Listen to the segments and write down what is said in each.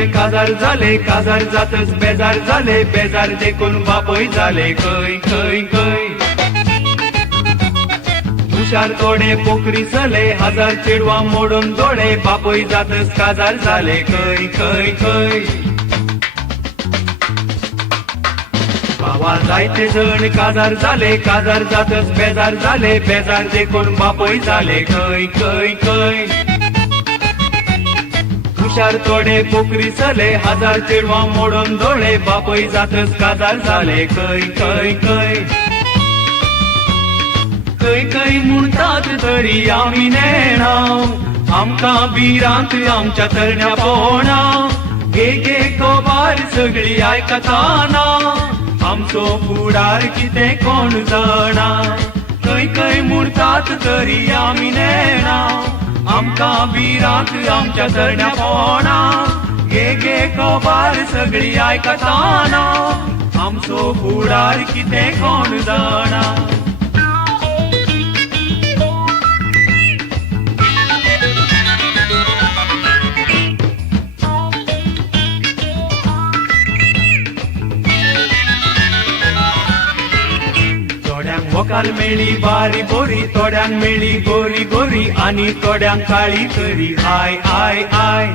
जण काजार झाले, काजार जातच बेजार झाले, बेजार देखून बापय झाले खय खय खय. हुशार थोडे पोखरी चले, हजार चेडवा मोडून डोळे, बापय जातच काजार झाले खय खय खय. भावा जायते जण काजार झाले, काजार जातच बेजार झाले, बेजार देखून बापय झाले खय खय खय. हुशार थोडे पोखरी चले, हजार चेडवा मोडून डोळे, बापय जातच काजार झाले खय खय खय. खय खय म्हणतात तरी आम्ही नेणाव, आमका बिरांत आमच्या तरण्या पोणा, घे घे कोबार सगळी आयकताना, आमचो फुडार किते कोण जाणा. खय खय म्हणतात तरी आम्ही नेणाव, आमका बिरांत आमच्या तरण्या पोणा, घे घे कोबार सगळी आयकताना, आमचो फुडार किते कोण जाणा. वकाल मेळी बारी बोरी, थोड्यांक मेळी गोरी गोरी, आणि थोड्यांक काळी करी आय आय आय.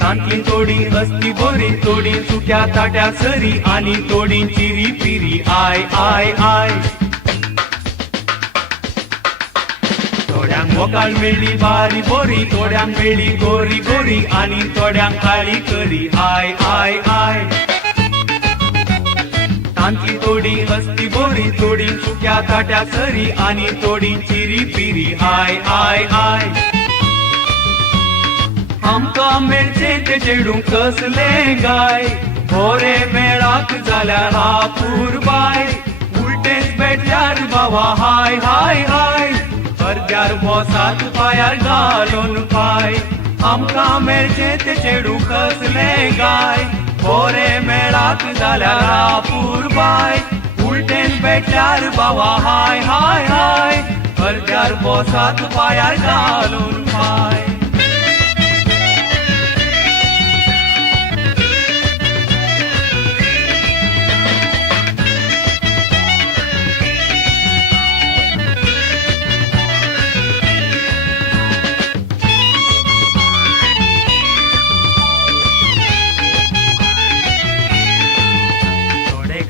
तांतली थोडी असती बोरी, थोडी सुक्या ताट्या सरी, आणि थोडी चिरी पिरी आय आय आय. थोड्यांक वकाल मेळी बारी बोरी, थोड्यांक मेळी गोरी गोरी, आणि थोड्यांक काळी करी आय आय आय. तांतली थोडी असती बोरी, थोडी सुक्या ताट्या सरी, आणि थोडी चिरी पिरी आय आय आय. आमका मेळचे ते चेडूं कसले गाय, बोरे मेळाक जाल्यार आपूर बाय, उलटेच भेटल्यार बाबा हाय हाय हाय, अर्द्यार बोसात पायार घालून पाय. आमका मेळचे ते चेडूं कसले गाय, बोरे मेळाक जाल्यार आपूर बाय, उलटेन भेटल्यार बाबा हाय हाय हाय, अर्द्यार बोसात पायार घालून पाय.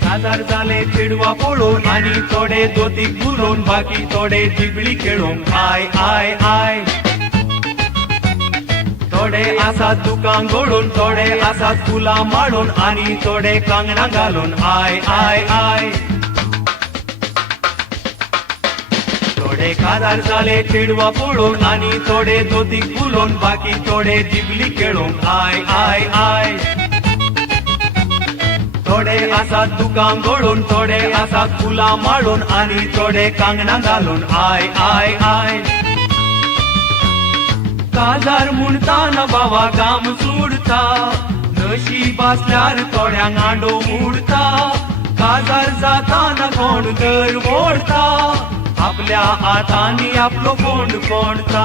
काजार झाले चिडवा पळून, आणि थोडे दोतीक बुलोन, बाकी थोडे जिबळी खेळून आय आय आय. थोडे आसात दुकान घडून, थोडे आसात फुला माळून, आणि थोडे कांगणा घालून आय आय आय. थोडे काजार झाले चिडवा पळून, आणि थोडे दोतीक बुलोन, बाकी थोडे जिबली खेळून आय आय आय. थोडे आसात दुकान घडून, थोडे आसात फुला माळून, आणि थोडे कांगणा घालून आय आय आय. काजार म्हणताना बाबा काम सोडता, नशीब असल्यार थोड्यांक आंडो मोडता, काजार जाताना कोण घर मोडता, आपल्या हातांनी आपलो कोंड कोंडता.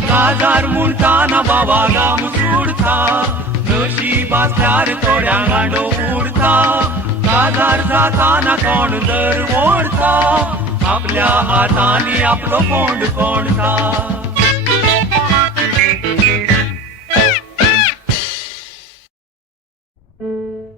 काजार म्हणताना बाबा काम सोडता, नशीब असल्यार थोड्यांक आंडो मोडता, काजार जाताना कोण दर मोडता, आपल्या हातांनी आपलो कोंड कोंडता.